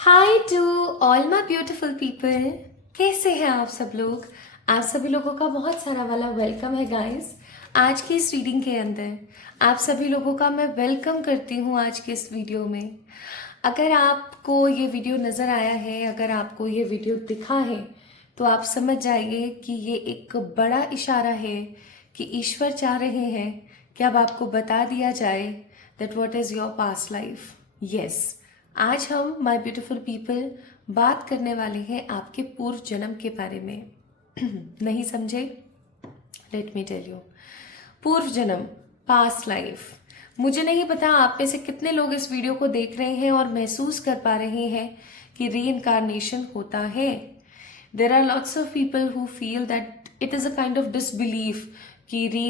Hi to all my beautiful people. कैसे हैं आप सब लोग? आप सभी लोगों का बहुत सारा वाला वेलकम है गाइस। आज की इस रीडिंग के अंदर आप सभी लोगों का मैं वेलकम करती हूँ आज के इस वीडियो में। अगर आपको ये वीडियो नज़र आया है, अगर आपको ये वीडियो दिखा है, तो आप समझ जाइए कि ये एक बड़ा इशारा है कि ईश्वर चाह रहे हैं कि अब आपको बता दिया जाए that what is your past life. Yes, आज हम माय ब्यूटीफुल पीपल बात करने वाले हैं आपके पूर्व जन्म के बारे में। नहीं समझे? Let me tell you. पूर्व जन्म, पास्ट लाइफ। मुझे नहीं पता आप में से कितने लोग इस वीडियो को देख रहे हैं और महसूस कर पा रहे हैं कि री होता है। There are lots of people who feel that it is a kind of disbelief कि री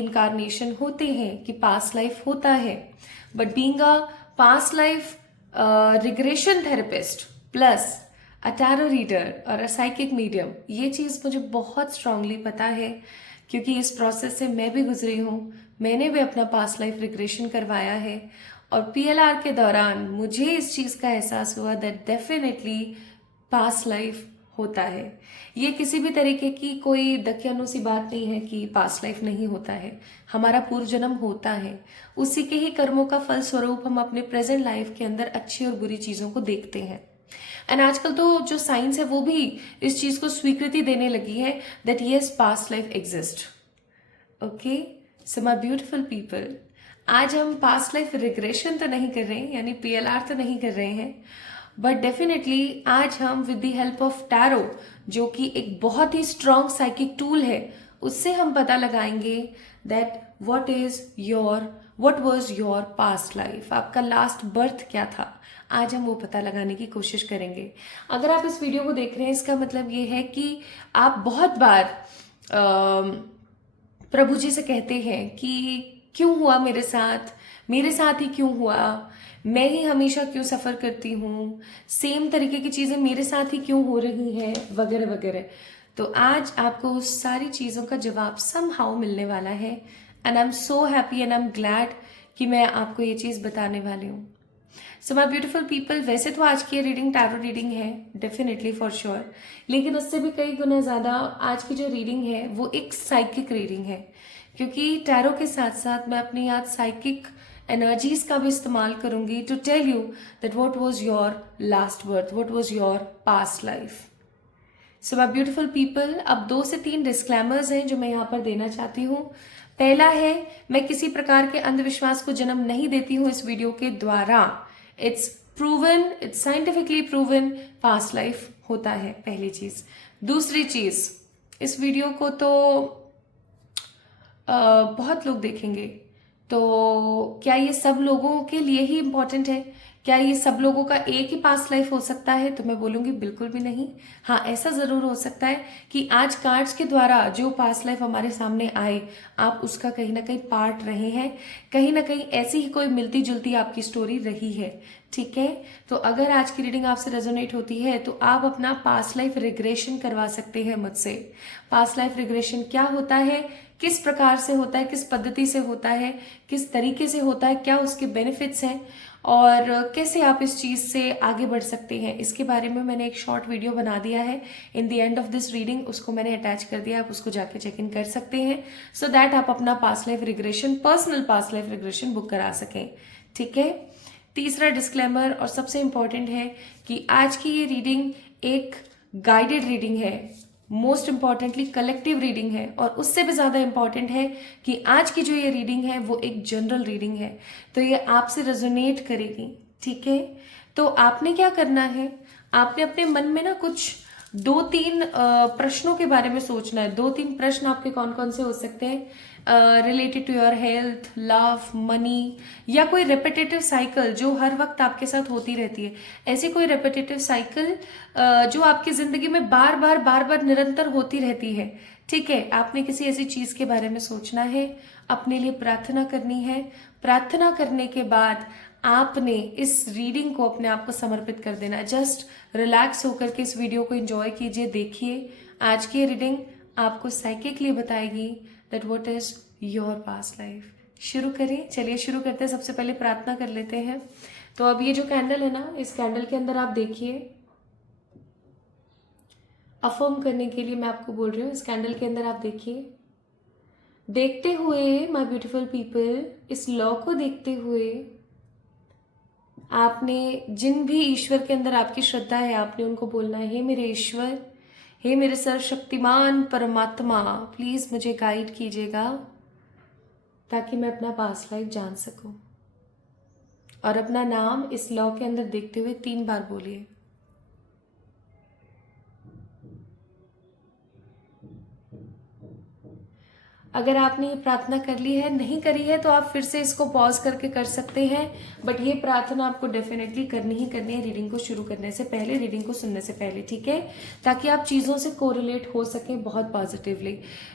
होते हैं, कि पास्ट लाइफ होता है। But being a past life regression therapist plus a tarot reader और अ साइकिक मीडियम, ये चीज़ मुझे बहुत स्ट्रांगली पता है क्योंकि इस प्रोसेस से मैं भी गुजरी हूँ। मैंने भी अपना पास्ट लाइफ रिग्रेशन करवाया है और पीएलआर के दौरान मुझे इस चीज़ का एहसास हुआ दैट डेफिनेटली पास्ट लाइफ होता है। ये किसी भी तरीके की कोई दकियानूसी बात नहीं है कि पास्ट लाइफ नहीं होता है। हमारा पूर्व जन्म होता है, उसी के ही कर्मों का फल स्वरूप हम अपने प्रेजेंट लाइफ के अंदर अच्छी और बुरी चीज़ों को देखते हैं। एंड आजकल तो जो साइंस है वो भी इस चीज़ को स्वीकृति देने लगी है that yes past life exist. Okay, so my beautiful people, आज हम पास्ट लाइफ रिग्रेशन तो नहीं कर रहे हैं, यानी पीएलआर तो नहीं कर रहे हैं, बट डेफिनेटली आज हम with the help of tarot, जो कि एक बहुत ही स्ट्रॉन्ग साइकिक टूल है, उससे हम पता लगाएंगे that what was your past life. आपका लास्ट बर्थ क्या था, आज हम वो पता लगाने की कोशिश करेंगे। अगर आप इस वीडियो को देख रहे हैं, इसका मतलब ये है कि आप बहुत बार प्रभु जी से कहते हैं कि क्यों हुआ मेरे साथ ही क्यों हुआ, मैं ही हमेशा क्यों सफ़र करती हूँ, सेम तरीके की चीज़ें मेरे साथ ही क्यों हो रही हैं, वगैरह वगैरह। तो आज आपको उस सारी चीज़ों का जवाब समहाउ मिलने वाला है and I am so happy and I am glad कि मैं आपको ये चीज़ बताने वाली हूँ। सो माई ब्यूटीफुल पीपल, वैसे तो आज की ये रीडिंग टैरो रीडिंग है डेफिनेटली फॉर श्योर, लेकिन उससे भी कई गुना ज़्यादा आज की जो रीडिंग है वो एक साइकिक रीडिंग है, क्योंकि टैरो के साथ साथ मैं अपनी आज साइकिक एनर्जीज का भी इस्तेमाल करूंगी to tell you that what was your last birth, what was your past life. So my beautiful people, अब 2 से 3 डिस्क्लेमर्स हैं जो मैं यहाँ पर देना चाहती हूँ। पहला है, मैं किसी प्रकार के अंधविश्वास को जन्म नहीं देती हूँ इस वीडियो के द्वारा। It's proven, it's scientifically proven, past life होता है, पहली चीज। दूसरी चीज, इस वीडियो को तो बहुत लोग देखेंगे, तो क्या ये सब लोगों के लिए ही इम्पोर्टेंट है? क्या ये सब लोगों का एक ही पास्ट लाइफ हो सकता है? तो मैं बोलूंगी बिल्कुल भी नहीं। हाँ, ऐसा जरूर हो सकता है कि आज कार्ड्स के द्वारा जो पास्ट लाइफ हमारे सामने आए, आप उसका कहीं ना कहीं पार्ट रहे हैं, कहीं ना कहीं ऐसी ही कोई मिलती जुलती आपकी स्टोरी रही है। ठीक है, तो अगर आज की रीडिंग आपसे रेजोनेट होती है तो आप अपना पास्ट लाइफ रिग्रेशन करवा सकते हैं मुझसे। पास्ट लाइफ रिग्रेशन क्या होता है, किस प्रकार से होता है, किस पद्धति से होता है, किस तरीके से होता है, क्या उसके बेनिफिट्स हैं और कैसे आप इस चीज़ से आगे बढ़ सकते हैं, इसके बारे में मैंने एक शॉर्ट वीडियो बना दिया है in the end of this reading, उसको मैंने अटैच कर दिया, आप उसको जाके चेक इन कर सकते हैं सो दैट आप अपना past life regression, personal past life regression book करा सकें। ठीक है, तीसरा डिस्क्लेमर और सबसे इंपॉर्टेंट है कि आज की ये रीडिंग एक गाइडेड रीडिंग है, मोस्ट इंपॉर्टेंटली कलेक्टिव रीडिंग है, और उससे भी ज़्यादा इंपॉर्टेंट है कि आज की जो ये रीडिंग है वो एक जनरल रीडिंग है, तो ये आपसे रेजोनेट करेगी। ठीक है, तो आपने क्या करना है, आपने अपने मन में ना कुछ 2-3 प्रश्नों के बारे में सोचना है। 2-3 प्रश्न आपके कौन कौन से हो सकते हैं, related to your health, love, money, या कोई रेपिटेटिव साइकिल जो हर वक्त आपके साथ होती रहती है, ऐसी कोई रेपिटेटिव साइकिल जो आपकी जिंदगी में बार बार निरंतर होती रहती है। ठीक है, आपने किसी ऐसी चीज के बारे में सोचना है, अपने लिए प्रार्थना करनी है। प्रार्थना करने के बाद आपने इस रीडिंग को अपने आप को समर्पित कर देना है। जस्ट रिलैक्स होकर के इस वीडियो को एंजॉय कीजिए, देखिए। आज की रीडिंग आपको साइकिकली बताएगी that what is your past life. शुरू करें, चलिए शुरू करते हैं। सबसे पहले प्रार्थना कर लेते हैं। तो अब ये जो कैंडल है ना, इस कैंडल के अंदर आप देखिए अफर्म करने के लिए मैं आपको बोल रही हूँ। इस कैंडल के अंदर आप देखिए, देखते हुए माय ब्यूटीफुल पीपल, इस लॉ को देखते हुए आपने जिन भी ईश्वर के अंदर आपकी श्रद्धा है, आपने उनको बोलना है, हे मेरे ईश्वर, हे मेरे सर्वशक्तिमान परमात्मा, प्लीज मुझे गाइड कीजिएगा ताकि मैं अपना पास्ट लाइफ जान सकूं। और अपना नाम इस लॉ के अंदर देखते हुए 3 बार बोलिए। अगर आपने ये प्रार्थना कर ली है, नहीं करी है तो आप फिर से इसको पॉज करके कर सकते हैं, बट ये प्रार्थना आपको डेफिनेटली करनी ही करनी है रीडिंग को शुरू करने से पहले, रीडिंग को सुनने से पहले, ठीक है, ताकि आप चीज़ों से कोरिलेट हो सकें बहुत पॉजिटिवली।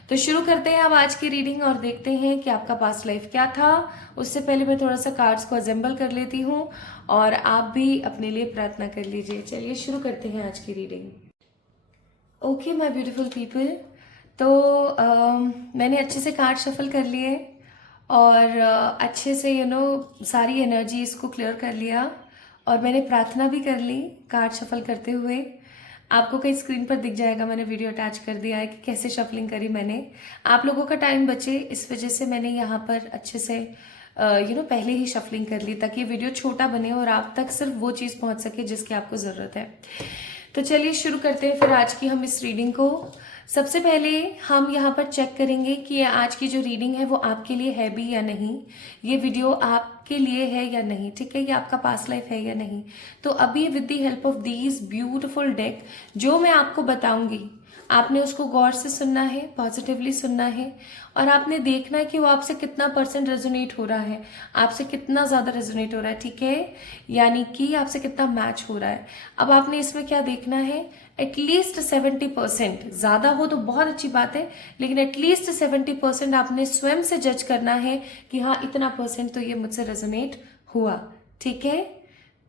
तो शुरू करते हैं अब आज की रीडिंग और देखते हैं कि आपका पास्ट लाइफ क्या था। उससे पहले मैं थोड़ा सा कार्ड्स को असेंबल कर लेती हूँ और आप भी अपने लिए प्रार्थना कर लीजिए। चलिए शुरू करते हैं आज की reading. Okay my beautiful people, तो मैंने अच्छे से कार्ड शफल कर लिए और अच्छे से सारी एनर्जी इसको क्लियर कर लिया और मैंने प्रार्थना भी कर ली कार्ड शफल करते हुए। आपको कहीं स्क्रीन पर दिख जाएगा, मैंने वीडियो अटैच कर दिया है कि कैसे शफलिंग करी मैंने। आप लोगों का टाइम बचे इस वजह से मैंने यहाँ पर अच्छे से पहले ही शफलिंग कर ली ताकि वीडियो छोटा बने और आप तक सिर्फ वो चीज़ पहुँच सके जिसकी आपको ज़रूरत है। तो चलिए शुरू करते हैं फिर आज की हम इस रीडिंग को। सबसे पहले हम यहाँ पर चेक करेंगे कि आज की जो रीडिंग है वो आपके लिए है भी या नहीं, ये वीडियो आपके लिए है या नहीं, ठीक है, ये आपका पास्ट लाइफ है या नहीं। तो अभी with the help of these beautiful deck जो मैं आपको बताऊंगी, आपने उसको गौर से सुनना है, पॉजिटिवली सुनना है और आपने देखना है कि वो आपसे कितना % रेजोनेट हो रहा है, आपसे कितना ज़्यादा रेजोनेट हो रहा है, ठीक है, यानी कि आपसे कितना मैच हो रहा है। अब आपने इसमें क्या देखना है, एटलीस्ट 70%, ज़्यादा हो तो बहुत अच्छी बात है, लेकिन एटलीस्ट 70% आपने स्वयं से जज करना है कि हाँ इतना % तो ये मुझसे रेजोनेट हुआ, ठीक है,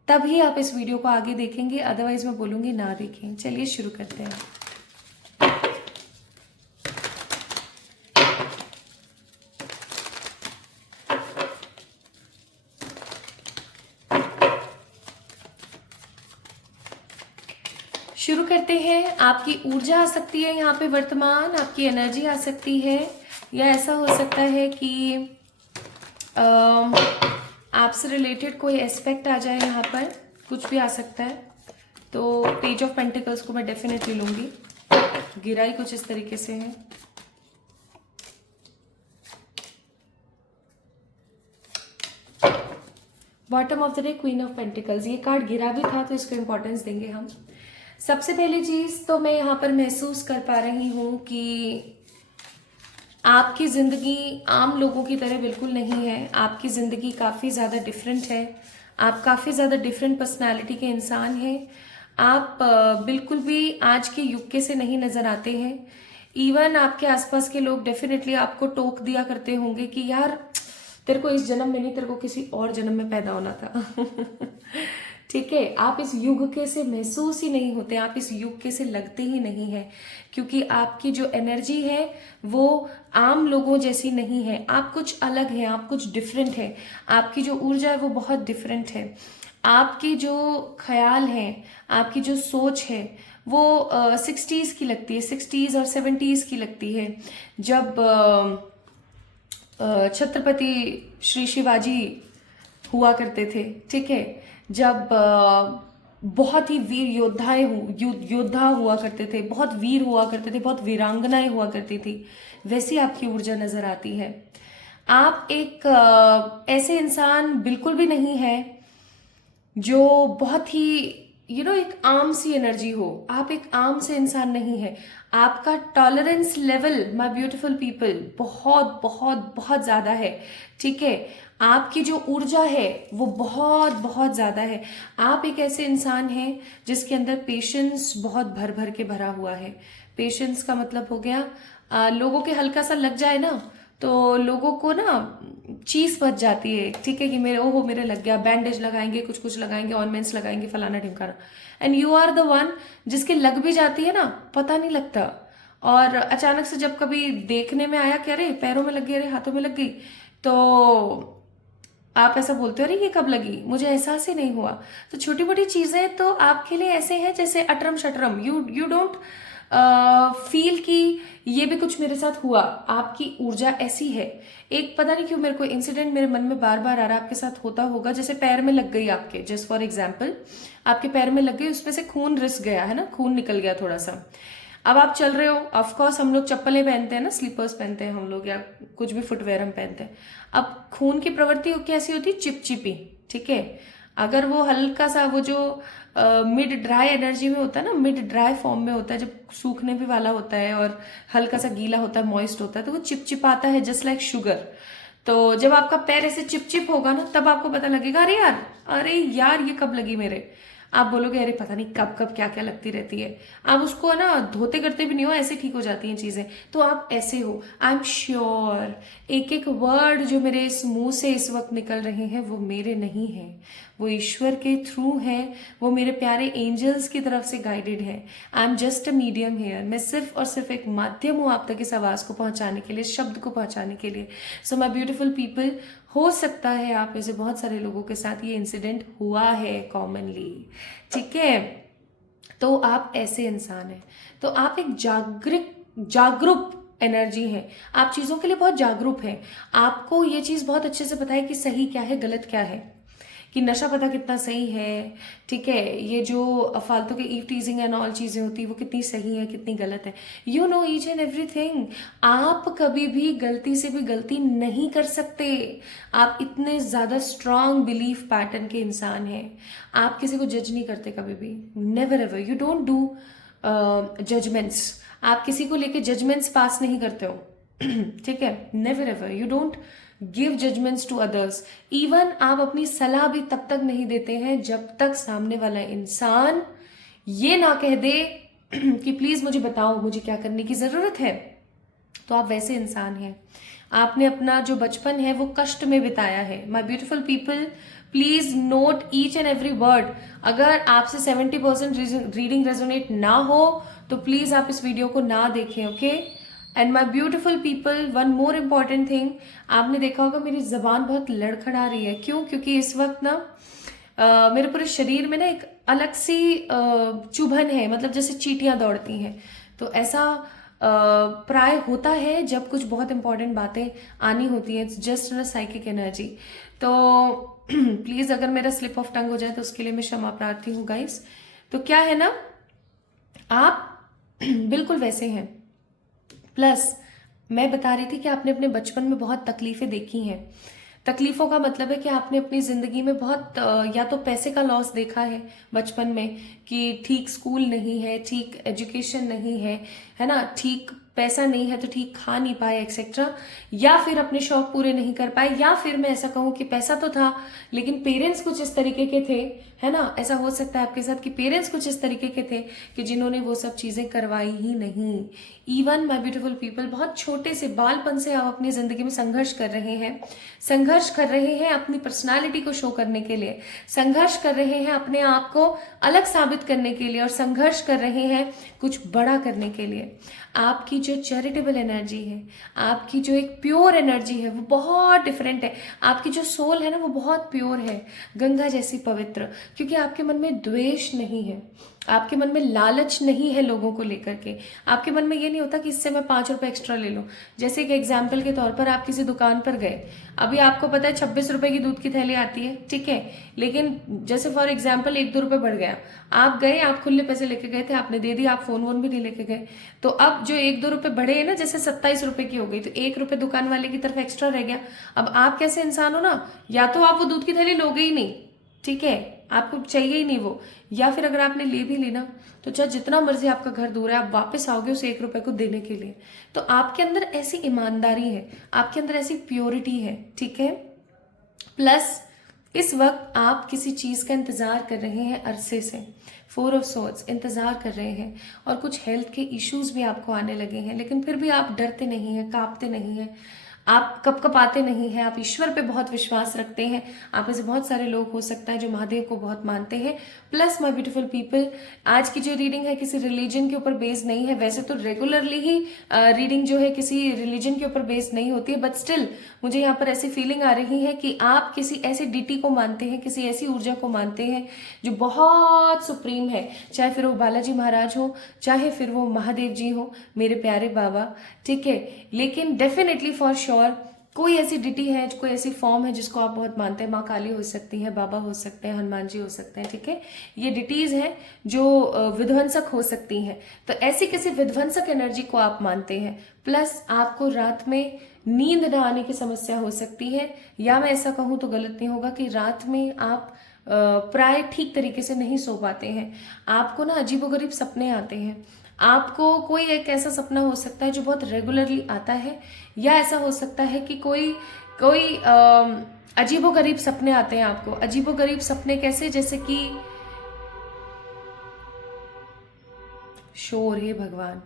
तभी आप इस वीडियो को आगे देखेंगे, अदरवाइज मैं बोलूँगी ना देखें। चलिए शुरू करते हैं। शुरू करते हैं। आपकी ऊर्जा आ सकती है यहाँ पे वर्तमान, आपकी एनर्जी आ सकती है, या ऐसा हो सकता है कि आपसे रिलेटेड कोई एस्पेक्ट आ जाए, यहाँ पर कुछ भी आ सकता है। तो पेज ऑफ पेंटिकल्स को मैं डेफिनेटली लूंगी, गिराई कुछ इस तरीके से है। Bottom of the day queen of pentacles, ये कार्ड गिरा भी था तो इसको इंपॉर्टेंस देंगे हम। सबसे पहली चीज तो मैं यहाँ पर महसूस कर पा रही हूँ कि आपकी जिंदगी आम लोगों की तरह बिल्कुल नहीं है, आपकी जिंदगी काफी ज्यादा डिफरेंट है, आप काफी ज्यादा डिफरेंट पर्सनालिटी के इंसान हैं, आप बिल्कुल भी आज के युग के से नहीं नजर आते हैं। इवन आपके आसपास के लोग डेफिनेटली आपको टोक दिया करते होंगे कि यार तेरे को इस जन्म में नहीं, तेरे को किसी और जन्म में पैदा होना था। ठीक है, आप इस युग के से महसूस ही नहीं होते, आप इस युग के से लगते ही नहीं है, क्योंकि आपकी जो एनर्जी है वो आम लोगों जैसी नहीं है, आप कुछ अलग हैं, आप कुछ डिफरेंट है, आपकी जो ऊर्जा है वो बहुत डिफरेंट है, आपकी जो ख्याल है, आपकी जो सोच है वो 60s की लगती है, 60s और 70s की लगती है, जब छत्रपति श्री शिवाजी हुआ करते थे, ठीक है, जब बहुत ही वीर योद्धा हुआ करते थे, बहुत वीर हुआ करते थे, बहुत वीरांगनाएं हुआ करती थी, वैसी आपकी ऊर्जा नजर आती है। आप एक ऐसे इंसान बिल्कुल भी नहीं है जो बहुत ही एक आम सी एनर्जी हो, आप एक आम से इंसान नहीं है। आपका tolerance level my beautiful people बहुत बहुत बहुत ज्यादा है, ठीक है, आपकी जो ऊर्जा है वो बहुत बहुत ज्यादा है। आप एक ऐसे इंसान हैं जिसके अंदर पेशेंस बहुत भर भर के भरा हुआ है। पेशेंस का मतलब हो गया लोगों के हल्का सा लग जाए ना तो लोगों को ना चीज बच जाती है, ठीक है, कि मेरे लग गया, बैंडेज लगाएंगे, कुछ लगाएंगे, ऑर्नामेंट्स लगाएंगे, फलाना ढिमकाना, and you are the one जिसके लग भी जाती है ना, पता नहीं लगता, और अचानक से जब कभी देखने में आया कि अरे पैरों में लग गई, अरे हाथों में लग गई, तो आप ऐसा बोलते हो अरे ये कब लगी, मुझे एहसास ही नहीं हुआ। तो छोटी मोटी चीजें तो आपके लिए ऐसे हैं जैसे अटरम शटरम, यू डोंट फील कि ये भी कुछ मेरे साथ हुआ। आपकी ऊर्जा ऐसी है। एक पता नहीं क्यों मेरे को इंसिडेंट मेरे मन में बार बार आ रहा है, आपके साथ होता होगा। जैसे पैर में लग गई आपके, जस्ट फॉर एग्जाम्पल आपके पैर में लग गई, उसमें से खून रिस गया है ना, खून निकल गया थोड़ा सा। अब आप चल रहे हो, ऑफकोर्स हम लोग चप्पलें पहनते हैं ना, स्लीपर्स पहनते हैं हम लोग, या कुछ भी फुटवेयर हम पहनते हैं। अब खून की प्रवृत्ति कैसी होती है? चिपचिपी, ठीक है। अगर वो हल्का सा वो जो मिड ड्राई एनर्जी में होता है ना, मिड ड्राई फॉर्म में होता है, जब सूखने भी वाला होता है और हल्का सा गीला होता है, मॉइस्ट होता है, तो वो चिपचिपाता है जस्ट लाइक शुगर। तो जब आपका पैर ऐसे चिपचिप होगा ना, तब आपको पता लगेगा अरे यार ये कब लगी मेरे। आप बोलोगे अरे पता नहीं कब कब क्या क्या लगती रहती है। आप उसको है ना धोते करते भी नहीं हो, ऐसे ठीक हो जाती हैं चीजें। तो आप ऐसे हो। आई एम श्योर एक एक वर्ड जो मेरे इस मुंह से इस वक्त निकल रहे हैं वो मेरे नहीं है, वो ईश्वर के थ्रू हैं, वो मेरे प्यारे एंजल्स की तरफ से गाइडेड है। I am just a medium here. मैं सिर्फ और सिर्फ एक माध्यम हूँ आप तक इस आवाज को पहुंचाने के लिए, शब्द को पहुंचाने के लिए। सो माई ब्यूटिफुल पीपल, हो सकता है आप में से बहुत सारे लोगों के साथ ये इंसिडेंट हुआ है कॉमनली, ठीक है। तो आप ऐसे इंसान हैं, तो आप एक जागरूक एनर्जी है। आप चीजों के लिए बहुत जागरूक हैं। आपको ये चीज बहुत अच्छे से पता है कि सही क्या है, गलत क्या है, कि नशा पता कितना सही है, ठीक है। ये जो फालतू के ईव टीजिंग एंड ऑल चीजें होती है वो कितनी सही है, कितनी गलत है। You know each and everything. आप कभी भी गलती से भी गलती नहीं कर सकते। आप इतने ज्यादा स्ट्रांग बिलीफ पैटर्न के इंसान हैं। आप किसी को जज नहीं करते कभी भी, never ever. You don't do judgements. आप किसी को लेके जजमेंट्स पास नहीं करते हो, ठीक है, never ever. You don't give judgements to others. Even आप अपनी सलाह भी तब तक नहीं देते हैं जब तक सामने वाला इंसान ये ना कह दे कि प्लीज मुझे बताओ मुझे क्या करने की जरूरत है। तो आप वैसे इंसान हैं। आपने अपना जो बचपन है वो कष्ट में बिताया है। माई beautiful people, please note each and every word. अगर आपसे 70% रीडिंग रेजोनेट ना हो तो प्लीज आप इस वीडियो को ना देखें, okay. And my beautiful people, one more important thing, आपने देखा होगा मेरी जबान बहुत लड़खड़ा रही है। क्यों? क्योंकि इस वक्त ना मेरे पूरे शरीर में ना एक अलग सी चुभन है, मतलब जैसे चींटियां दौड़ती हैं। तो ऐसा प्राय होता है जब कुछ बहुत इंपॉर्टेंट बातें आनी होती हैं। Just a psychic energy. तो प्लीज अगर मेरा स्लिप ऑफ टंग हो जाए तो उसके लिए मैं क्षमा प्रार्थी हूँ गाइस। तो क्या है ना, आप बिल्कुल वैसे हैं। प्लस मैं बता रही थी कि आपने अपने बचपन में बहुत तकलीफें देखी हैं। तकलीफों का मतलब है कि आपने अपनी जिंदगी में बहुत या तो पैसे का लॉस देखा है बचपन में, कि ठीक स्कूल नहीं है, ठीक एजुकेशन नहीं है ना, ठीक पैसा नहीं है तो ठीक खा नहीं पाए एक्सेट्रा, या फिर अपने शौक पूरे नहीं कर पाए, या फिर मैं ऐसा कहूँ कि पैसा तो था लेकिन पेरेंट्स कुछ इस तरीके के थे, है ना। ऐसा हो सकता है आपके साथ कि पेरेंट्स कुछ इस तरीके के थे कि जिन्होंने वो सब चीजें करवाई ही नहीं। इवन माय ब्यूटीफुल पीपल, बहुत छोटे से बालपन से आप अपनी जिंदगी में संघर्ष कर रहे हैं अपनी पर्सनालिटी को शो करने के लिए, संघर्ष कर रहे हैं अपने आप को अलग साबित करने के लिए, और संघर्ष कर रहे हैं कुछ बड़ा करने के लिए। आपकी जो चैरिटेबल एनर्जी है, आपकी जो एक प्योर एनर्जी है वो बहुत डिफरेंट है। आपकी जो सोल है ना वो बहुत प्योर है, गंगा जैसी पवित्र। क्योंकि आपके मन में द्वेष नहीं है, आपके मन में लालच नहीं है लोगों को लेकर के। आपके मन में ये नहीं होता कि इससे मैं 5 रुपए एक्स्ट्रा ले लूं। जैसे कि एग्जाम्पल के तौर पर आप किसी दुकान पर गए, अभी आपको पता है 26 रुपए की दूध की थैली आती है, ठीक है, लेकिन जैसे फॉर एग्जाम्पल 1-2 रुपए बढ़ गया, आप गए, आप खुले पैसे लेके गए थे, आपने दे दिया, आप फोन वोन भी नहीं लेके गए, तो अब जो 1-2 रुपए बढ़े हैं ना, जैसे 27 रुपए की हो गई, तो 1 रुपए दुकान वाले की तरफ एक्स्ट्रा रह गया। अब आप कैसे इंसान हो ना, या तो आप वो दूध की थैली लोगे ही नहीं, ठीक है, आपको चाहिए ही नहीं वो, या फिर अगर आपने ले भी ली ना तो चाहे जितना मर्जी आपका घर दूर है, आप वापस आओगे उस 1 रुपए को देने के लिए। तो आपके अंदर ऐसी ईमानदारी है, आपके अंदर ऐसी प्योरिटी है, ठीक है। प्लस इस वक्त आप किसी चीज का इंतजार कर रहे हैं अरसे से, 4 ऑफ सोर्ड्स इंतजार कर रहे हैं, और कुछ हेल्थ के इश्यूज भी आपको आने लगे हैं, लेकिन फिर भी आप डरते नहीं हैं, कांपते नहीं हैं। आप कपकपाते नहीं हैं, आप ईश्वर पे बहुत विश्वास रखते हैं। आप में से बहुत सारे लोग हो सकता है जो महादेव को बहुत मानते हैं। प्लस माय ब्यूटीफुल पीपल, आज की जो रीडिंग है किसी रिलीजन के ऊपर बेस्ड नहीं है। वैसे तो रेगुलरली ही रीडिंग जो है किसी रिलीजन के ऊपर बेस्ड नहीं होती है, बट स्टिल मुझे यहाँ पर ऐसी फीलिंग आ रही है कि आप किसी ऐसी डिटी को मानते हैं, किसी ऐसी ऊर्जा को मानते हैं जो बहुत सुप्रीम है। चाहे फिर वो बालाजी महाराज हो, चाहे फिर वो महादेव जी हो, मेरे प्यारे बाबा, ठीक है। लेकिन डेफिनेटली फॉर श्योर कोई ऐसी डिटी है, कोई ऐसी फॉर्म है जिसको आप बहुत मानते हैं। माँ काली हो सकती है, बाबा हो सकते हैं, हनुमान जी हो सकते हैं, ठीक है। ये डिटीज हैं जो विध्वंसक हो सकती हैं। तो ऐसी किसी विध्वंसक एनर्जी को आप मानते हैं। प्लस आपको रात में नींद न आने की समस्या हो सकती है, या मैं ऐसा कहूँ तो गलत नहीं होगा कि रात में आप प्राय ठीक तरीके से नहीं सो पाते हैं। आपको ना अजीबोगरीब सपने आते हैं। आपको कोई एक ऐसा सपना हो सकता है जो बहुत रेगुलरली आता है, या ऐसा हो सकता है कि कोई कोई अजीबोगरीब सपने आते हैं आपको। अजीबोगरीब सपने कैसे, जैसे कि शोर, हे भगवान,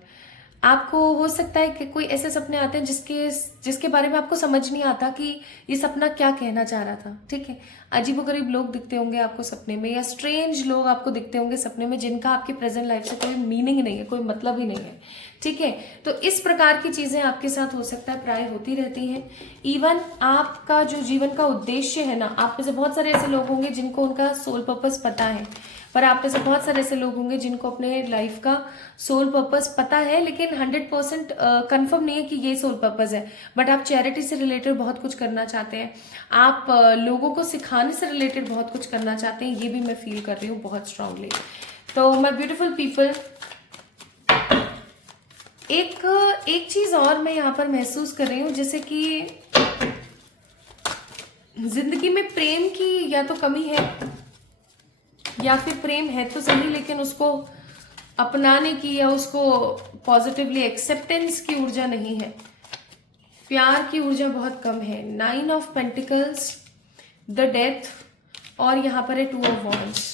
आपको हो सकता है कि कोई ऐसे सपने आते हैं जिसके जिसके बारे में आपको समझ नहीं आता कि ये सपना क्या कहना चाह रहा था, ठीक है। अजीबोगरीब लोग दिखते होंगे आपको सपने में, या स्ट्रेंज लोग आपको दिखते होंगे सपने में जिनका आपकी प्रेजेंट लाइफ से कोई मीनिंग नहीं है, कोई मतलब ही नहीं है, ठीक है। तो इस प्रकार की चीजें आपके साथ हो सकता है, प्राय होती रहती हैं। इवन आपका जो जीवन का उद्देश्य है ना, आप में से बहुत सारे ऐसे लोग होंगे जिनको उनका सोल पर्पस पता है, पर आप में से बहुत सारे ऐसे लोग होंगे जिनको अपने लाइफ का सोल पर्पस पता है, लेकिन 100% कंफर्म नहीं है कि ये सोल पर्पस है। बट आप चैरिटी से रिलेटेड बहुत कुछ करना चाहते हैं, आप लोगों को सिखाने से रिलेटेड बहुत कुछ करना चाहते हैं, ये भी मैं फील कर रही हूँ बहुत स्ट्रांगली। तो माय ब्यूटीफुल पीपल, एक चीज और मैं यहाँ पर महसूस कर रही हूँ, जैसे कि जिंदगी में प्रेम की या तो कमी है, या फिर प्रेम है तो सही लेकिन उसको अपनाने की या उसको पॉजिटिवली एक्सेप्टेंस की ऊर्जा नहीं है। प्यार की ऊर्जा बहुत कम है। 9 ऑफ पेंटिकल्स, द डेथ, और यहाँ पर है 2 of wands.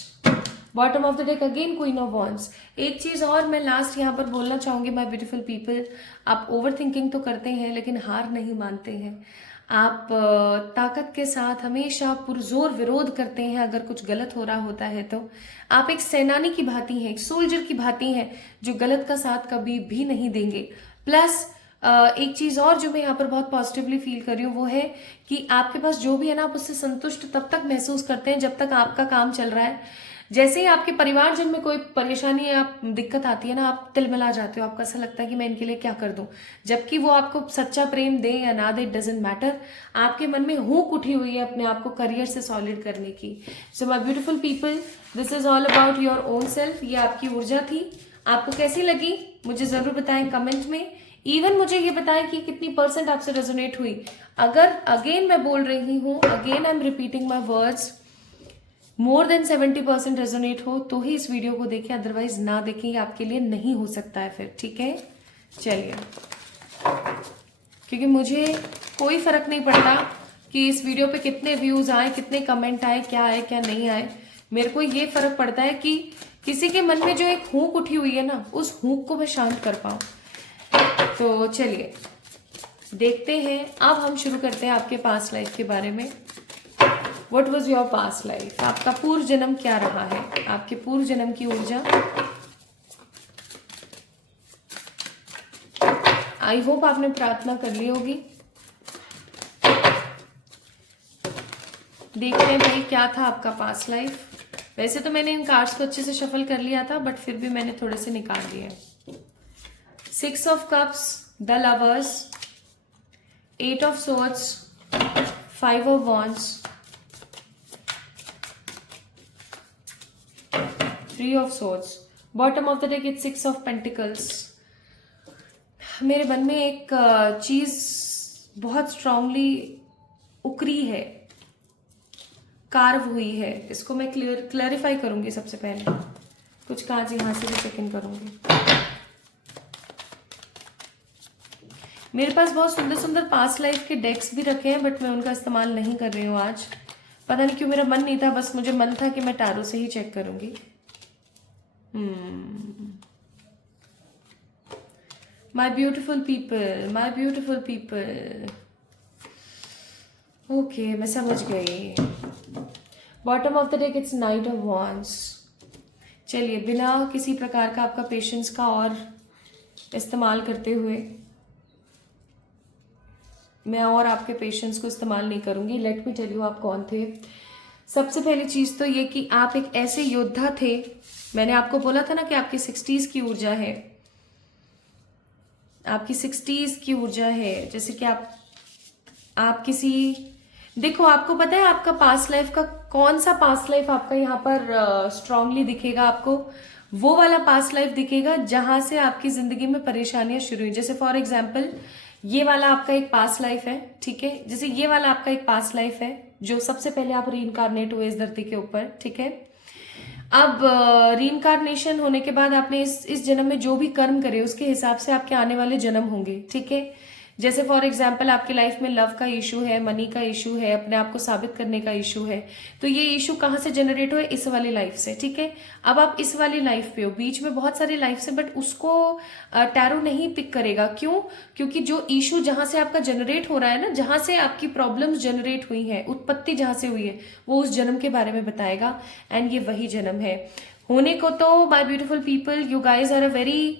Bottom of the deck again queen of wands. एक चीज और मैं लास्ट यहाँ पर बोलना चाहूंगी माय ब्यूटीफुल पीपल, आप ओवर थिंकिंग तो करते हैं लेकिन हार नहीं मानते हैं। आप ताकत के साथ हमेशा पुरजोर विरोध करते हैं अगर कुछ गलत हो रहा होता है तो। आप एक सेनानी की भांति हैं, एक सोल्जर की भांति हैं जो गलत का साथ कभी भी नहीं देंगे। प्लस एक चीज और जो मैं यहाँ पर बहुत पॉजिटिवली फील कर रही हूँ वो है कि आपके पास जो भी है ना, आप उससे संतुष्ट तब तक महसूस करते हैं जब तक आपका काम चल रहा है। जैसे ही आपके परिवारजन में कोई परेशानी या दिक्कत आती है ना, आप तिलमिला जाते हो, आपको ऐसा लगता है कि मैं इनके लिए क्या कर दूं। जबकि वो आपको सच्चा प्रेम दे या ना दे, इट डजेंट मैटर, आपके मन में हुक उठी हुई है अपने आप को करियर से सॉलिड करने की। So my beautiful people, this is all about your own self. ये आपकी ऊर्जा थी। आपको कैसी लगी मुझे जरूर बताएं कमेंट में। इवन मुझे ये बताएं कि कितनी % आपसे रेजोनेट हुई। अगर अगेन मैं बोल रही हूँ, again I am repeating my words, more than 70% resonate हो तो ही इस वीडियो को देखें, अदरवाइज ना देखें, ये आपके लिए नहीं हो सकता है फिर, ठीक है। चलिए, क्योंकि मुझे कोई फर्क नहीं पड़ता कि इस वीडियो पे कितने व्यूज आए, कितने कमेंट आए, क्या आए क्या नहीं आए। मेरे को ये फर्क पड़ता है कि किसी के मन में जो एक हुक उठी हुई है ना, उस हुक को मैं शांत कर पाऊं। तो चलिए देखते हैं, अब हम शुरू करते हैं आपके पास्ट लाइफ के बारे में। What was your past life? आपका पूर्व जन्म क्या रहा है, आपके पूर्व जन्म की ऊर्जा। आई होप आपने प्रार्थना कर ली होगी। देखते हैं भाई क्या था आपका पास्ट लाइफ। वैसे तो मैंने इन कार्ड्स को अच्छे से शफल कर लिया था, बट फिर भी मैंने थोड़े से निकाल लिए। 6 of cups, the lovers, 8 of swords, 5 of wands, 3 of swords, bottom of the deck it's 6 of pentacles. मेरे मन में एक चीज बहुत स्ट्रांगली उकरी है, कार्व हुई है। इसको मैं क्लैरिफाई करूंगी। सबसे पहले कुछ कार्ड्स यहां से भी चेक इन करूंगी। मेरे पास बहुत सुंदर सुंदर पास्ट लाइफ के डेक्स भी रखे हैं, बट मैं उनका इस्तेमाल नहीं कर रही हूँ आज। पता नहीं क्यों, मेरा मन नहीं था, बस मुझे मन था कि मैं टैरो से ही चेक करूंगी। My beautiful people, my beautiful people, okay, मैं समझ गई। Bottom of the deck it's night of wands. चलिए, बिना किसी प्रकार का आपका पेशेंस का और इस्तेमाल करते हुए, मैं और आपके पेशेंस को इस्तेमाल नहीं करूंगी। लेट मी टेल यू आप कौन थे। सबसे पहली चीज तो ये कि आप एक ऐसे योद्धा थे। मैंने आपको बोला था ना कि आपकी 60s की ऊर्जा है, आपकी 60s की ऊर्जा है। जैसे कि आप किसी, देखो आपको पता है आपका पास्ट लाइफ का कौन सा पास्ट लाइफ आपका यहाँ पर स्ट्रांगली दिखेगा आपको। वो वाला पास्ट लाइफ दिखेगा जहां से आपकी जिंदगी में परेशानियां शुरू हुई। जैसे फॉर एग्जाम्पल ये वाला आपका एक पास्ट लाइफ है, ठीक है। जैसे ये वाला आपका एक पास्ट लाइफ है जो सबसे पहले आप रीइंकारनेट हुए इस धरती के ऊपर, ठीक है। अब रीइंकारनेशन होने के बाद आपने इस जन्म में जो भी कर्म करे उसके हिसाब से आपके आने वाले जन्म होंगे, ठीक है। जैसे फॉर एग्जाम्पल आपकी लाइफ में लव का इशू है, मनी का इशू है, अपने आप को साबित करने का इशू है, तो ये इशू कहाँ से जनरेट हुए? इस वाली लाइफ से, ठीक है। अब आप इस वाली लाइफ पे हो, बीच में बहुत सारी लाइफ से, बट उसको टैरो नहीं पिक करेगा। क्यों? क्योंकि जो इशू जहां से आपका जनरेट हो रहा है ना, जहां से आपकी प्रॉब्लम्स जनरेट हुई है, उत्पत्ति जहां से हुई है, वो उस जन्म के बारे में बताएगा। एंड ये वही जन्म है होने को। तो my beautiful people, you guys are a very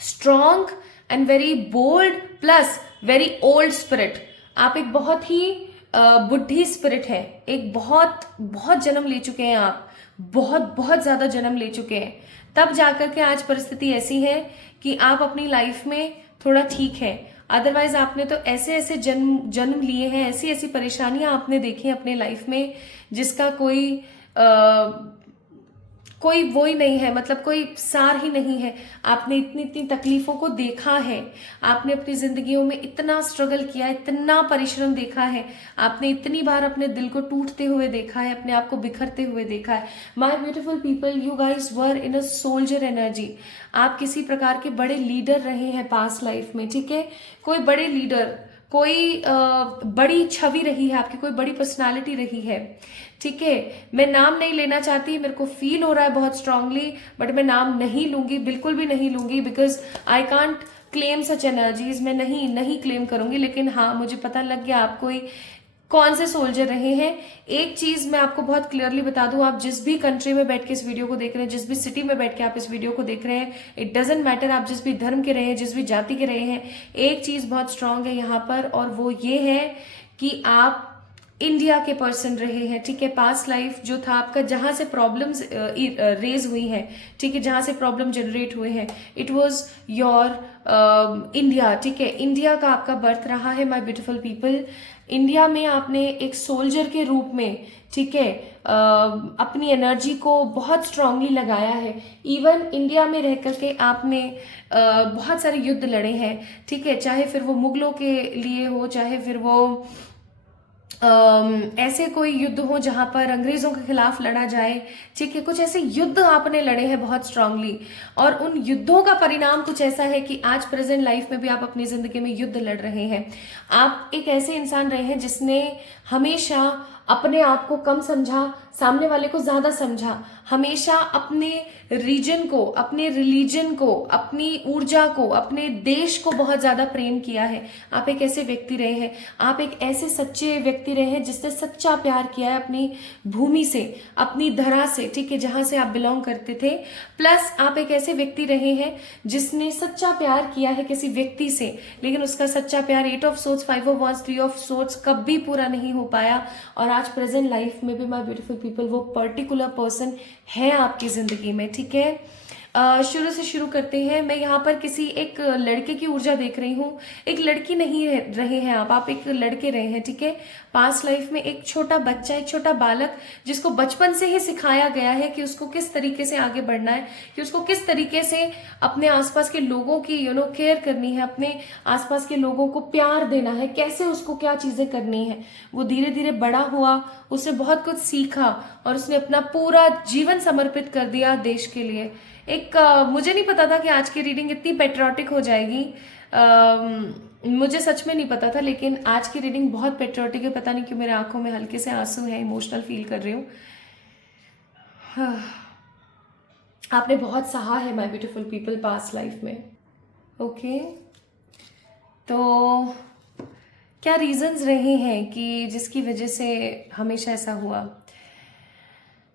strong and very bold plus very old spirit. आप एक बहुत ही बुढ़ी स्पिरिट है। एक बहुत बहुत जन्म ले चुके हैं आप, बहुत बहुत ज्यादा जन्म ले चुके हैं, तब जाकर के आज परिस्थिति ऐसी है कि आप अपनी लाइफ में थोड़ा ठीक है। अदरवाइज आपने तो ऐसे ऐसे जन्म लिए हैं, ऐसी ऐसी परेशानियां आपने देखी अपने लाइफ में जिसका कोई वो ही नहीं है, मतलब कोई सार ही नहीं है। आपने इतनी इतनी तकलीफों को देखा है, आपने अपनी जिंदगियों में इतना स्ट्रगल किया, इतना परिश्रम देखा है, आपने इतनी बार अपने दिल को टूटते हुए देखा है, अपने आप को बिखरते हुए देखा है। My beautiful people, you guys were in a soldier energy. आप किसी प्रकार के बड़े लीडर रहे हैं पास्ट लाइफ में, ठीक है। कोई बड़े लीडर, कोई बड़ी छवि रही है आपकी, कोई बड़ी पर्सनालिटी रही है, ठीक है। मैं नाम नहीं लेना चाहती, मेरे को फील हो रहा है बहुत स्ट्रांगली, बट मैं नाम नहीं लूंगी, बिल्कुल भी नहीं लूंगी, because I can't claim such energies. मैं नहीं क्लेम करूंगी। लेकिन हाँ, मुझे पता लग गया आप कोई कौन से सोल्जर रहे हैं। एक चीज मैं आपको बहुत क्लियरली बता दूं, आप जिस भी कंट्री में बैठ के इस वीडियो को देख रहे हैं, जिस भी सिटी में बैठ के आप इस वीडियो को देख रहे हैं, इट डजेंट मैटर आप जिस भी धर्म के रहे हैं, जिस भी जाति के रहे हैं, एक चीज बहुत स्ट्रांग है यहाँ पर, और वो ये है कि आप इंडिया के पर्सन रहे हैं, ठीक है। पास्ट लाइफ जो था आपका, जहां से प्रॉब्लम्स रेज हुई हैं, ठीक है, जहां से प्रॉब्लम जनरेट हुए हैं, इट वाज योर इंडिया, ठीक है। इंडिया का आपका बर्थ रहा है माय ब्यूटीफुल पीपल। इंडिया में आपने एक सोल्जर के रूप में, ठीक है, अपनी एनर्जी को बहुत स्ट्रांगली लगाया है। इवन इंडिया में रह करके आपने बहुत सारे युद्ध लड़े हैं, ठीक है। चाहे फिर वो मुगलों के लिए हो, चाहे फिर वो ऐसे कोई युद्ध हो जहां पर अंग्रेजों के खिलाफ लड़ा जाए, ठीक है। कुछ ऐसे युद्ध आपने लड़े हैं बहुत स्ट्रांगली, और उन युद्धों का परिणाम कुछ ऐसा है कि आज प्रेजेंट लाइफ में भी आप अपनी जिंदगी में युद्ध लड़ रहे हैं। आप एक ऐसे इंसान रहे हैं जिसने हमेशा अपने आप को कम समझा, सामने वाले को ज्यादा समझा, हमेशा अपने रीजन को, अपने रिलीजन को, अपनी ऊर्जा को, अपने देश को बहुत ज्यादा प्रेम किया है। आप एक ऐसे व्यक्ति रहे हैं, आप एक ऐसे सच्चे व्यक्ति रहे हैं जिसने सच्चा प्यार किया है अपनी भूमि से, अपनी धरा से, ठीक है, जहां से आप बिलोंग करते थे। प्लस आप एक ऐसे व्यक्ति रहे हैं जिसने सच्चा प्यार किया है किसी व्यक्ति से, लेकिन उसका सच्चा प्यार 8 of swords, 5 of wands, 3 of swords कभी पूरा नहीं हो पाया। और आज प्रेजेंट लाइफ में भी माय ब्यूटीफुल पीपल वो पर्टिकुलर पर्सन है आपकी जिंदगी में, ठीक है। शुरू से शुरू करते हैं। मैं यहाँ पर किसी एक लड़के की ऊर्जा देख रही हूँ। एक लड़की नहीं रहे हैं आप एक लड़के रहे हैं, ठीक है। पास्ट लाइफ में एक छोटा बच्चा, एक छोटा बालक, जिसको बचपन से ही सिखाया गया है कि उसको किस तरीके से आगे बढ़ना है, कि उसको किस तरीके से अपने आसपास के लोगों की केयर करनी है, अपने आसपास के लोगों को प्यार देना है, कैसे उसको क्या चीजें करनी है। वो धीरे धीरे बड़ा हुआ, उसने बहुत कुछ सीखा और उसने अपना पूरा जीवन समर्पित कर दिया देश के लिए। एक मुझे नहीं पता था कि आज की रीडिंग इतनी पेट्रियोटिक हो जाएगी। मुझे सच में नहीं पता था, लेकिन आज की रीडिंग बहुत पेट्रियोटिक है। पता नहीं क्यों मेरे आंखों में हल्के से आंसू हैं, इमोशनल फील कर रही हूँ। आपने बहुत सहा है my beautiful people past life में, ओके। तो क्या रीजंस रहे हैं कि जिसकी वजह से हमेशा ऐसा हुआ।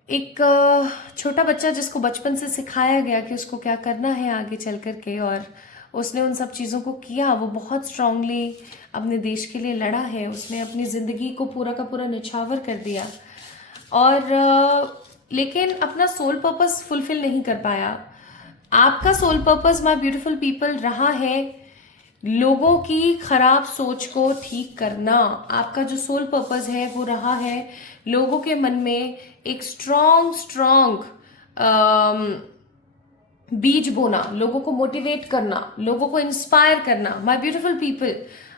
एक छोटा बच्चा जिसको बचपन से सिखाया गया कि उसको क्या करना है आगे चल कर के, और उसने उन सब चीज़ों को किया, वो बहुत स्ट्रांगली अपने देश के लिए लड़ा है, उसने अपनी ज़िंदगी को पूरा का पूरा निछावर कर दिया, और लेकिन अपना सोल पर्पस फुलफिल नहीं कर पाया। आपका soul purpose my beautiful people रहा है लोगों की खराब सोच को ठीक करना। आपका जो सोल पर्पस है वो रहा है लोगों के मन में एक स्ट्रॉन्ग बीज बोना, लोगों को मोटिवेट करना, लोगों को इंस्पायर करना। माय ब्यूटीफुल पीपल,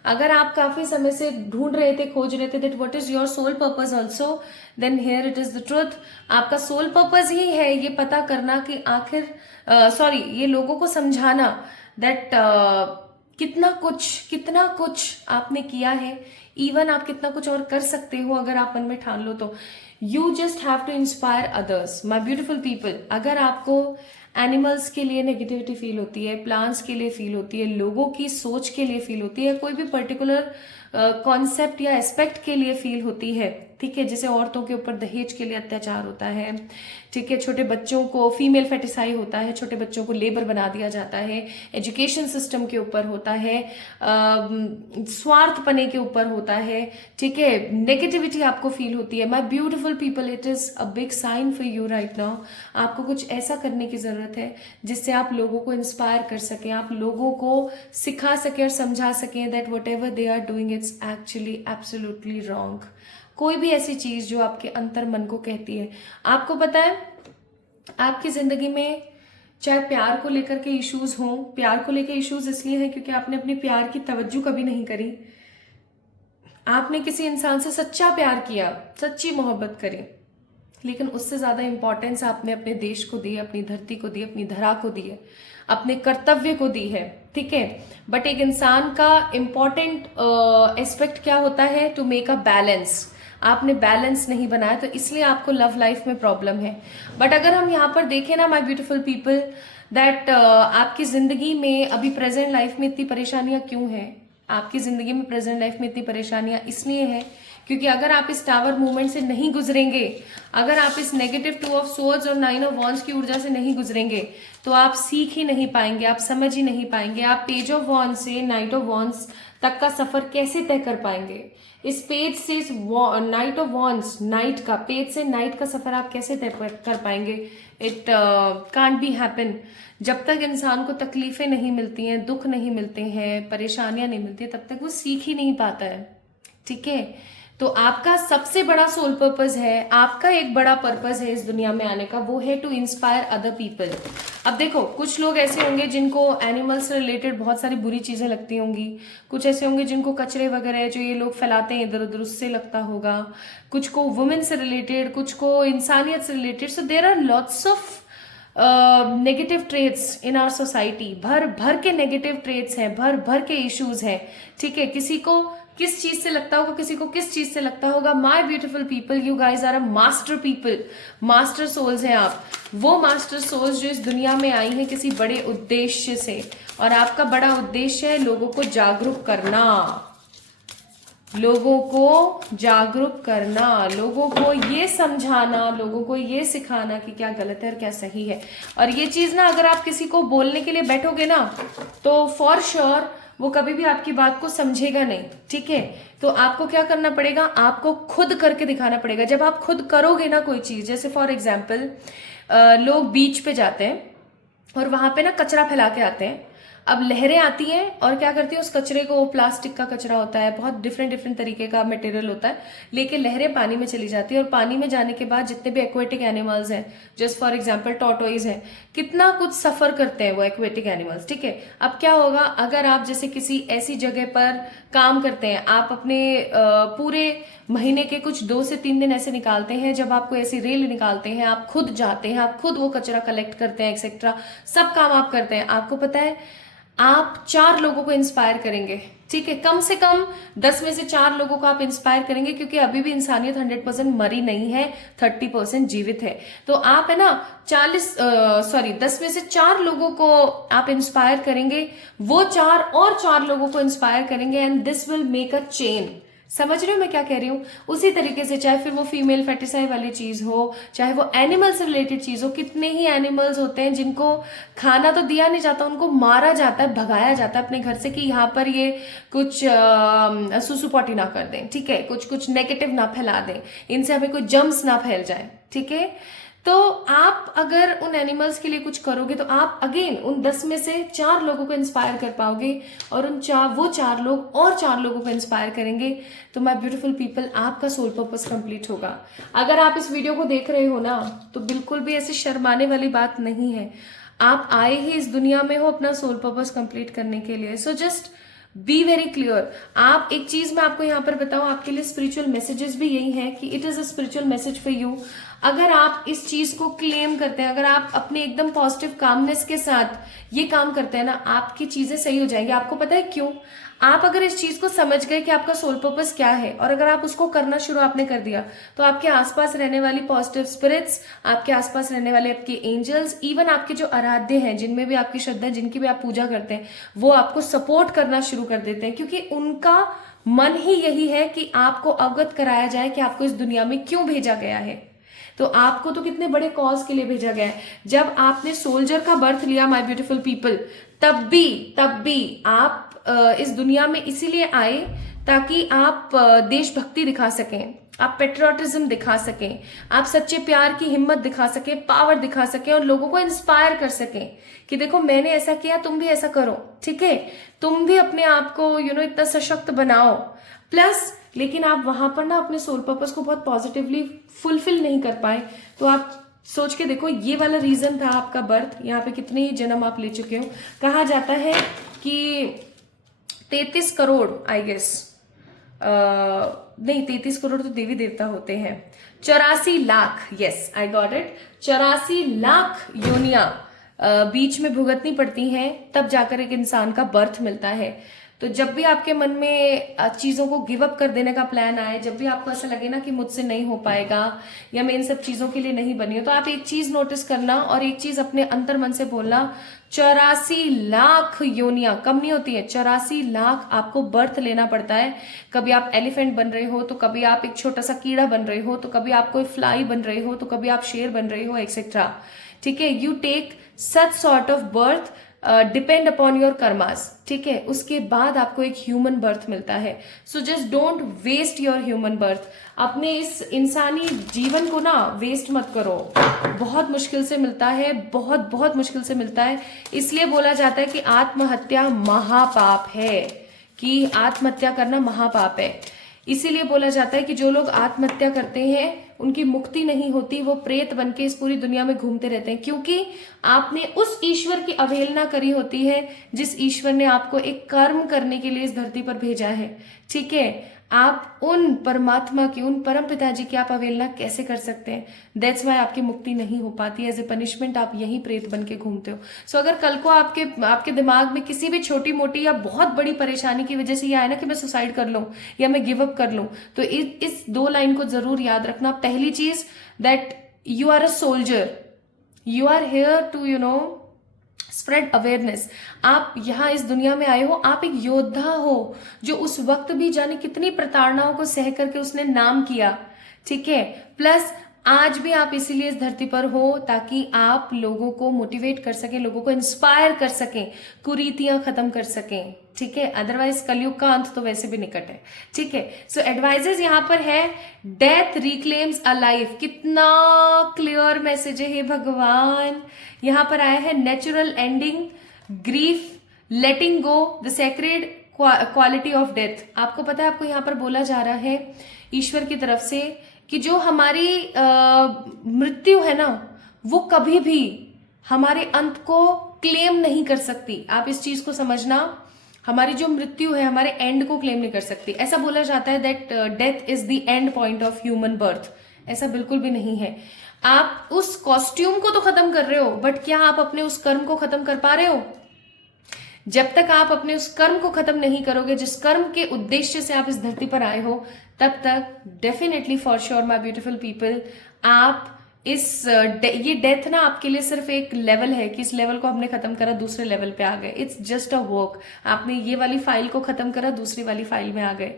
अगर आप काफी समय से ढूंढ रहे थे, खोज रहे थे that what is your soul purpose also, then here it is the truth. आपका सोल पर्पस ही है ये पता करना कि आखिर ये लोगों को समझाना दैट कितना कुछ आपने किया है, इवन आप कितना कुछ और कर सकते हो अगर आप मन में ठान लो तो। You just have to inspire others. My beautiful people, अगर आपको एनिमल्स के लिए नेगेटिविटी फील होती है, प्लांट्स के लिए फील होती है, लोगों की सोच के लिए फील होती है, कोई भी पर्टिकुलर कॉन्सेप्ट या एस्पेक्ट के लिए फील होती है, ठीक है, जैसे औरतों के ऊपर दहेज के लिए अत्याचार होता है, ठीक है, छोटे बच्चों को फीमेल फेटिसाई होता है, छोटे बच्चों को लेबर बना दिया जाता है, एजुकेशन सिस्टम के ऊपर होता है, स्वार्थपने के ऊपर होता है, ठीक है, नेगेटिविटी आपको फील होती है। My beautiful people, it is a big sign for you right now. आपको कुछ ऐसा करने की जरूरत है जिससे आप लोगों को इंस्पायर कर सकें, आप लोगों को सिखा सकें और समझा सकें that whatever they are doing it's actually absolutely wrong. कोई भी ऐसी चीज जो आपके अंतर मन को कहती है। आपको पता है आपकी जिंदगी में चाहे प्यार को लेकर के इश्यूज हों, प्यार को लेकर इश्यूज इसलिए हैं क्योंकि आपने अपने प्यार की तवज्जो कभी नहीं करी। आपने किसी इंसान से सच्चा प्यार किया, सच्ची मोहब्बत करी, लेकिन उससे ज्यादा इंपॉर्टेंस आपने अपने देश को दी, अपनी धरती को दी, अपनी धरा को दी है, अपने कर्तव्य को दी है, ठीक है। बट एक इंसान का इंपॉर्टेंट एस्पेक्ट क्या होता है, टू मेक अ बैलेंस। आपने बैलेंस नहीं बनाया तो इसलिए आपको लव लाइफ में प्रॉब्लम है। बट अगर हम यहाँ पर देखें ना माय ब्यूटीफुल पीपल, दैट आपकी जिंदगी में अभी प्रेजेंट लाइफ में इतनी परेशानियां क्यों हैं? आपकी जिंदगी में प्रेजेंट लाइफ में इतनी परेशानियां इसलिए हैं क्योंकि अगर आप इस टावर मूवमेंट से नहीं गुजरेंगे, अगर आप इस नेगेटिव 2 ऑफ सोर्ड्स और 9 ऑफ वॉन्ड्स की ऊर्जा से नहीं गुजरेंगे तो आप सीख ही नहीं पाएंगे, आप समझ ही नहीं पाएंगे। आप पेज ऑफ वॉन्ड्स से नाइट ऑफ वॉन्ड्स तक का सफर कैसे तय कर पाएंगे? इस पेज से इस नाइट ऑफ वॉन्ड्स, नाइट का पेज से नाइट का सफर आप कैसे तय कर पाएंगे? It can't be happen. जब तक इंसान को तकलीफें नहीं मिलती हैं, दुख नहीं मिलते हैं, परेशानियां नहीं मिलती, तब तक वो सीख ही नहीं पाता है, ठीक है। तो आपका सबसे बड़ा सोल पर्पस है, आपका एक बड़ा पर्पस है इस दुनिया में आने का, वो है टू इंस्पायर अदर पीपल। अब देखो, कुछ लोग ऐसे होंगे जिनको एनिमल्स से रिलेटेड बहुत सारी बुरी चीजें लगती होंगी, कुछ ऐसे होंगे जिनको कचरे वगैरह जो ये लोग फैलाते हैं इधर उधर उससे लगता होगा, कुछ को वुमेन से रिलेटेड, कुछ को इंसानियत से related. So there are lots of negative traits in our society. भर भर के नेगेटिव ट्रेट्स हैं, भर भर के इश्यूज हैं, ठीक है। किसी को किस चीज से लगता होगा, किसी को किस चीज से लगता होगा। My beautiful people, you guys are a master people, master souls हैं आप, वो मास्टर सोल्स जो इस दुनिया में आई हैं किसी बड़े उद्देश्य से, और आपका बड़ा उद्देश्य है लोगों को जागरूक करना, लोगों को जागरूक करना, लोगों को ये समझाना, लोगों को ये सिखाना कि क्या गलत है और क्या सही है। और ये चीज ना अगर आप किसी को बोलने के लिए बैठोगे ना तो फॉर श्योर वो कभी भी आपकी बात को समझेगा नहीं, ठीक है। तो आपको क्या करना पड़ेगा, आपको खुद करके दिखाना पड़ेगा। जब आप खुद करोगे ना कोई चीज, जैसे फॉर एग्जाम्पल लोग बीच पे जाते हैं और वहां पे ना कचरा फैला के आते हैं। अब लहरें आती हैं और क्या करती है, उस कचरे को, प्लास्टिक का कचरा होता है, बहुत डिफरेंट तरीके का मटेरियल होता है, लेके लहरें पानी में चली जाती है। और पानी में जाने के बाद जितने भी एक्वेटिक एनिमल्स हैं, जस्ट फॉर एग्जांपल टॉर्टोइज हैं, कितना कुछ सफर करते हैं वो एक्वेटिक एनिमल्स, ठीक है। अब क्या होगा, अगर आप जैसे किसी ऐसी जगह पर काम करते हैं, आप अपने पूरे महीने के कुछ 2 से 3 दिन ऐसे निकालते हैं जब आपको ऐसी रेल निकालते हैं, आप खुद जाते हैं, आप खुद वो कचरा कलेक्ट करते हैं, एक्सेट्रा सब काम आप करते हैं। आपको पता है आप 4 लोगों को इंस्पायर करेंगे, ठीक है, कम से कम 10 में से 4 लोगों को आप इंस्पायर करेंगे, क्योंकि अभी भी इंसानियत 100% मरी नहीं है, 30% जीवित है। तो आप है ना 10 में से 4 लोगों को आप इंस्पायर करेंगे, वो 4 और 4 लोगों को इंस्पायर करेंगे, and this will make a chain. समझ रहे हो मैं क्या कह रही हूँ? उसी तरीके से चाहे फिर वो फीमेल फेटिसाइड वाली चीज हो, चाहे वो एनिमल से रिलेटेड चीज हो, कितने ही एनिमल्स होते हैं जिनको खाना तो दिया नहीं जाता, उनको मारा जाता है, भगाया जाता है अपने घर से कि यहाँ पर ये कुछ सुसु पॉटी ना कर दें, ठीक है, कुछ कुछ नेगेटिव ना फैला दें, इनसे हमें कोई जम्स ना फैल जाए, ठीक है। तो आप अगर उन एनिमल्स के लिए कुछ करोगे तो आप अगेन उन 10 में से 4 लोगों को इंस्पायर कर पाओगे, और वो 4 लोग और 4 लोगों को इंस्पायर करेंगे। तो माय ब्यूटीफुल पीपल, आपका सोल पर्पस कंप्लीट होगा। अगर आप इस वीडियो को देख रहे हो ना, तो बिल्कुल भी ऐसे शर्माने वाली बात नहीं है। आप आए ही इस दुनिया में हो अपना सोल पर्पस कंप्लीट करने के लिए। So just be very clear. आप एक चीज मैं आपको यहाँ पर बताऊं, आपके लिए स्पिरिचुअल मैसेजेस भी यही है कि it is a spiritual message for you. अगर आप इस चीज को क्लेम करते हैं, अगर आप अपने एकदम पॉजिटिव कामनेस के साथ ये काम करते हैं ना, आपकी चीजें सही हो जाएंगी। आपको पता है क्यों? आप अगर इस चीज को समझ गए कि आपका सोल पर्पस क्या है, और अगर आप उसको करना शुरू आपने कर दिया, तो आपके आसपास रहने वाली पॉजिटिव स्पिरिट्स, आपके आसपास रहने वाले आपके एंजल्स, इवन आपके जो आराध्य हैं, जिनमें भी आपकी श्रद्धा है, जिनकी भी आप पूजा करते हैं, वो आपको सपोर्ट करना शुरू कर देते हैं, क्योंकि उनका मन ही यही है कि आपको अवगत कराया जाए कि आपको इस दुनिया में क्यों भेजा गया है। तो आपको तो कितने बड़े कॉज के लिए भेजा गया है। जब आपने सोल्जर का बर्थ लिया माय ब्यूटीफुल पीपल, तब भी आप इस दुनिया में इसीलिए आए ताकि आप देशभक्ति दिखा सकें, आप पेट्रियोटिज्म दिखा सकें, आप सच्चे प्यार की हिम्मत दिखा सकें, पावर दिखा सकें, और लोगों को इंस्पायर कर सकें कि देखो मैंने ऐसा किया, तुम भी ऐसा करो, ठीक है, तुम भी अपने आप को इतना सशक्त बनाओ। प्लस लेकिन आप वहां पर ना अपने सोल पर्पस को बहुत पॉजिटिवली फुलफिल नहीं कर पाए। तो आप सोच के देखो, ये वाला रीजन था आपका बर्थ। यहाँ पे कितने ही जन्म आप ले चुके हो। कहा जाता है कि 33 करोड़ आई गेस, नहीं 33 करोड़ तो देवी देवता होते हैं, 84 lakh, yes I got it, 84 lakh योनियां बीच में भुगतनी पड़ती हैं, तब जाकर एक इंसान का बर्थ मिलता है। तो जब भी आपके मन में चीजों को गिव अप कर देने का प्लान आए, जब भी आपको ऐसा लगे ना कि मुझसे नहीं हो पाएगा या मैं इन सब चीजों के लिए नहीं बनी हूं, तो आप एक चीज नोटिस करना और एक चीज अपने अंतर मन से बोलना, 84 लाख योनियां कम नहीं होती है, 84 लाख आपको बर्थ लेना पड़ता है। कभी आप एलिफेंट बन रहे हो, तो कभी आप एक छोटा सा कीड़ा बन रहे हो, तो कभी आप कोई फ्लाई बन रहे हो, तो कभी आप शेर बन रहे हो, एक्सेट्रा, ठीक है। You take such sort of birth depend upon your karmas, ठीक है। उसके बाद आपको एक ह्यूमन बर्थ मिलता है। So just don't waste your human birth. अपने इस इंसानी जीवन को ना वेस्ट मत करो। बहुत मुश्किल से मिलता है, बहुत बहुत मुश्किल से मिलता है। इसलिए बोला जाता है कि आत्महत्या महापाप है, कि आत्महत्या करना महापाप है। इसीलिए बोला जाता है कि जो लोग आत्महत्या करते हैं उनकी मुक्ति नहीं होती, वो प्रेत बन के इस पूरी दुनिया में घूमते रहते हैं, क्योंकि आपने उस ईश्वर की अवहेलना करी होती है जिस ईश्वर ने आपको एक कर्म करने के लिए इस धरती पर भेजा है, ठीक है। आप उन परमात्मा की, उन परम पिताजी की आप अवहेलना कैसे कर सकते हैं? दैट्स वाई आपकी मुक्ति नहीं हो पाती। एज ए पनिशमेंट आप यही प्रेत बन के घूमते हो। सो अगर कल को आपके दिमाग में किसी भी छोटी मोटी या बहुत बड़ी परेशानी की वजह से ये आए ना कि मैं सुसाइड कर लूं या मैं गिव अप कर लूं, तो इस 2 लाइन को जरूर याद रखना। पहली चीज, that you are a soldier, you are here to spread awareness. आप यहाँ इस दुनिया में आए हो, आप एक योद्धा हो, जो उस वक्त भी जाने कितनी प्रताड़नाओं को सह करके उसने नाम किया, ठीक है। प्लस आज भी आप इसीलिए इस धरती पर हो ताकि आप लोगों को मोटिवेट कर सकें, लोगों को इंस्पायर कर सकें, कुरीतियां खत्म कर सकें, ठीक है। अदरवाइज कलयुग का अंत तो वैसे भी निकट है, ठीक है। सो एडवाइजेस यहाँ पर है, डेथ रिक्लेम्स अ लाइफ। कितना क्लियर मैसेज है, हे भगवान। यहाँ पर आया है natural ending, grief, letting go, the sacred quality of death. आपको पता है, आपको यहाँ पर बोला जा रहा है ईश्वर की तरफ से कि जो हमारी मृत्यु है ना, वो कभी भी हमारे अंत को क्लेम नहीं कर सकती। आप इस चीज को समझना, हमारी जो मृत्यु है हमारे एंड को क्लेम नहीं कर सकती। ऐसा बोला जाता है that death is the end point of human birth. ऐसा बिल्कुल भी नहीं है। आप उस कॉस्ट्यूम को तो खत्म कर रहे हो, बट क्या आप अपने उस कर्म को खत्म कर पा रहे हो? जब तक आप अपने उस कर्म को खत्म नहीं करोगे जिस कर्म के उद्देश्य से आप इस धरती पर आए हो, तब तक definitely for sure my beautiful people, आप ये डेथ ना आपके लिए सिर्फ एक लेवल है कि इस लेवल को हमने खत्म करा, दूसरे लेवल पे आ गए। It's just a work. आपने ये वाली फाइल को खत्म करा, दूसरी वाली फाइल में आ गए।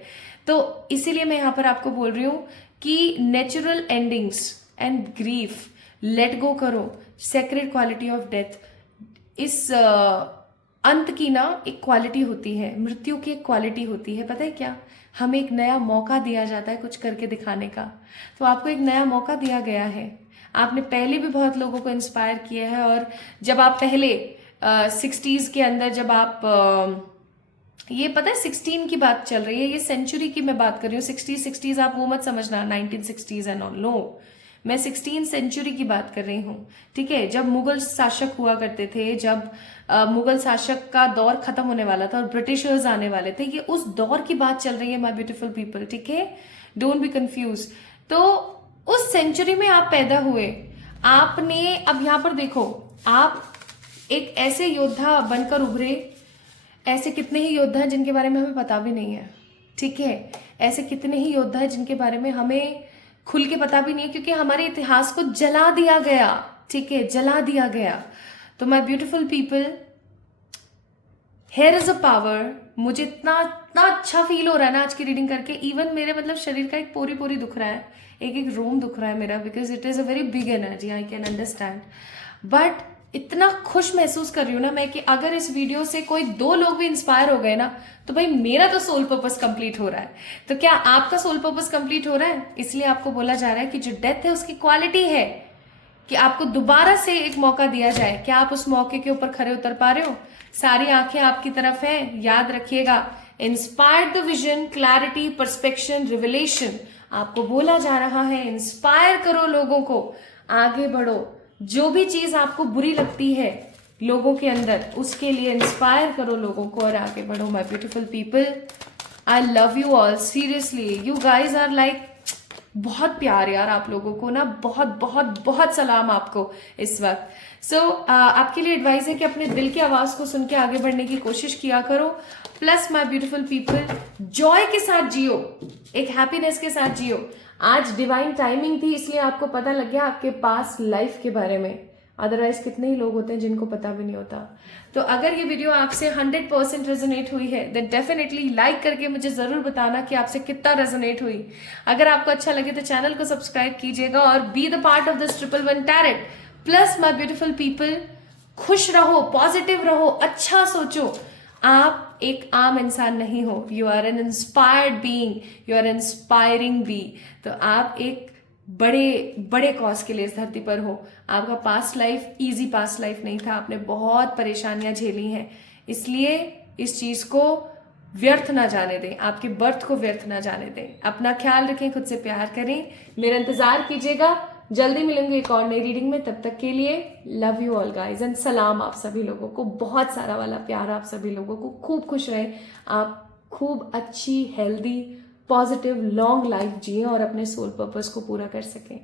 तो इसीलिए मैं यहाँ पर आपको बोल रही हूँ कि natural endings and grief let go करो। सेक्रेड क्वालिटी ऑफ डेथ, इस अंत की ना एक क्वालिटी होती है, मृत्यु की एक क्वालिटी होती है। पता है क्या? हमें एक नया मौका दिया जाता है कुछ करके दिखाने का। तो आपको एक नया मौका दिया गया है। आपने पहले भी बहुत लोगों को इंस्पायर किया है, और जब आप पहले 60s के अंदर जब आप ये पता है 16 की बात चल रही है, ये सेंचुरी की मैं बात कर रही हूँ। 60s आप वो मत समझना 1960s एंड ऑल, नो, मैं 16 सेंचुरी की बात कर रही हूँ। ठीक है, जब मुगल शासक हुआ करते थे, जब मुगल शासक का दौर खत्म होने वाला था और ब्रिटिशर्स आने वाले थे, ये उस दौर की बात चल रही है माय ब्यूटीफुल पीपल। ठीक है, डोंट बी कंफ्यूज। तो उस सेंचुरी में आप पैदा हुए, आपने अब यहाँ पर देखो, आप एक ऐसे योद्धा बनकर उभरे। ऐसे कितने ही योद्धा हैं जिनके बारे में हमें पता भी नहीं है। ठीक है, ऐसे कितने ही योद्धा हैं जिनके बारे में हमें खुल के पता भी नहीं है, क्योंकि हमारे इतिहास को जला दिया गया। ठीक है, जला दिया गया। तो my beautiful people, here is a power. मुझे इतना इतना अच्छा फील हो रहा है ना आज की रीडिंग करके। इवन मेरे मतलब शरीर का एक पोरी पोरी दुख रहा है, एक एक रोम दुख रहा है मेरा, because it is a very big energy, I can understand. But इतना खुश महसूस कर रही हूँ ना मैं कि अगर इस वीडियो से कोई 2 लोग भी इंस्पायर हो गए ना, तो भाई मेरा तो सोल पर्पस कंप्लीट हो रहा है। तो क्या आपका सोल पर्पस कंप्लीट हो रहा है? इसलिए आपको बोला जा रहा है कि जो डेथ है उसकी क्वालिटी है कि आपको दोबारा से एक मौका दिया जाए। क्या आप उस मौके के ऊपर खरे उतर पा रहे हो? सारी आंखें आपकी तरफ है। याद रखिएगा, inspire the vision, clarity, perspective, revelation. आपको बोला जा रहा है इंस्पायर करो लोगों को, आगे बढ़ो। जो भी चीज आपको बुरी लगती है लोगों के अंदर, उसके लिए इंस्पायर करो लोगों को और आगे बढ़ो। My beautiful people, I love you all, seriously you guys are like, बहुत प्यार यार आप लोगों को ना, बहुत बहुत बहुत सलाम आपको इस वक्त। सो आपके लिए एडवाइस है कि अपने दिल की आवाज को सुन के आगे बढ़ने की कोशिश किया करो। Plus my beautiful people, Joy के साथ जियो, एक हैप्पीनेस के साथ जियो। आज डिवाइन टाइमिंग थी, इसलिए आपको पता लग गया आपके पास लाइफ के बारे में। अदरवाइज कितने ही लोग होते हैं जिनको पता भी नहीं होता। तो अगर ये वीडियो आपसे 100% रेजोनेट हुई है, देन डेफिनेटली लाइक करके मुझे जरूर बताना कि आपसे कितना रेजोनेट हुई। अगर आपको अच्छा लगे तो चैनल को सब्सक्राइब कीजिएगा और be the part of this 111 tarot. Plus my beautiful people, खुश रहो, पॉजिटिव रहो, अच्छा सोचो। आप एक आम इंसान नहीं हो, you are an inspired being, you are inspiring be. तो आप एक बड़े बड़े कॉज के लिए इस धरती पर हो। आपका past life easy past life नहीं था, आपने बहुत परेशानियां झेली हैं। इसलिए इस चीज को व्यर्थ ना जाने दें, आपके बर्थ को व्यर्थ ना जाने दें। अपना ख्याल रखें, खुद से प्यार करें, मेरा इंतजार कीजिएगा। जल्दी मिलेंगे एक और नई रीडिंग में। तब तक के लिए love you all guys and सलाम आप सभी लोगों को, बहुत सारा वाला प्यार आप सभी लोगों को। खूब खुश रहें आप, खूब अच्छी हेल्दी पॉजिटिव लॉन्ग लाइफ जिए और अपने सोल पर्पस को पूरा कर सकें।